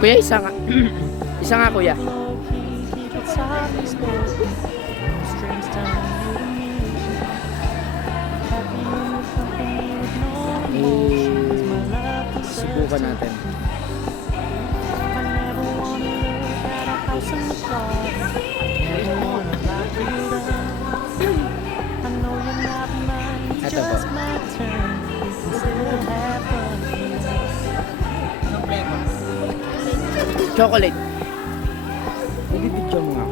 Kuya, isa nga. Isa nga, kuya. Subukan natin. Ito po. Chocolate. Ibibidyo mo nga.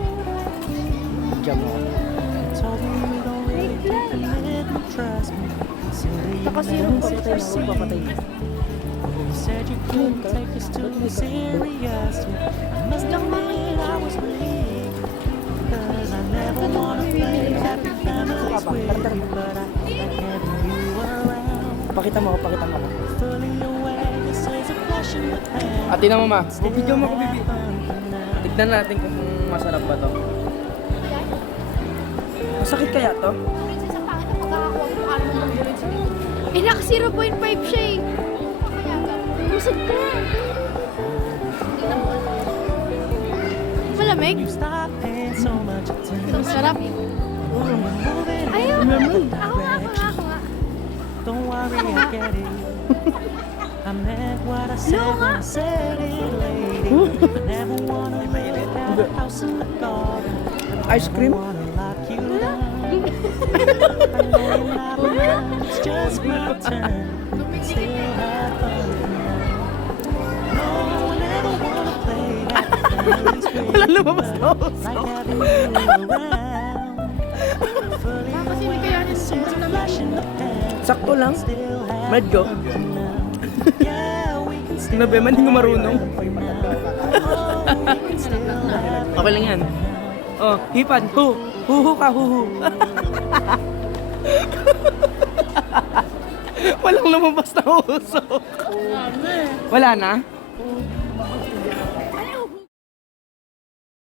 Bidyo mo nga. Saka sino papatay mo? Said you couldn't take us too serious. I must admit I was relieved, 'cause I never wanna play happy families with you, but I like having you around. Pakita mo ako. Fully aware this is a flash in the pan. Ate na mama. Bibidyo mo ako, bibi. Tignan natin kung masarap ba to. Masakit kaya to? Sa pangit na pagkakakuha mo ano ng diretso. Eh, naka 0.5 siya eh. Busog ka. Malamig? You stop paying so much attention. Ang sarap. Ayun. Ako nga. Don't worry, I get it. I meant what I said when I said it, lady. I never wanna live at a house in the garden. Ice cream? Wanna lock you down. I know you're not around. It's just my turn. Still have fun tonight. No, I never wanna play happy families with you, Wala lumabas na but I like having you around. Fully aware this is a flash in the pan. Sakto lang. Still have Medyo. fun tonight. Yeah, we can still Sinabi man, hindi ko marunong. have fun now. Oh, we can still have Okay lang yan. Oh, hipan. Huhu ka, huhu. Walang lumabas na usok. Wala na?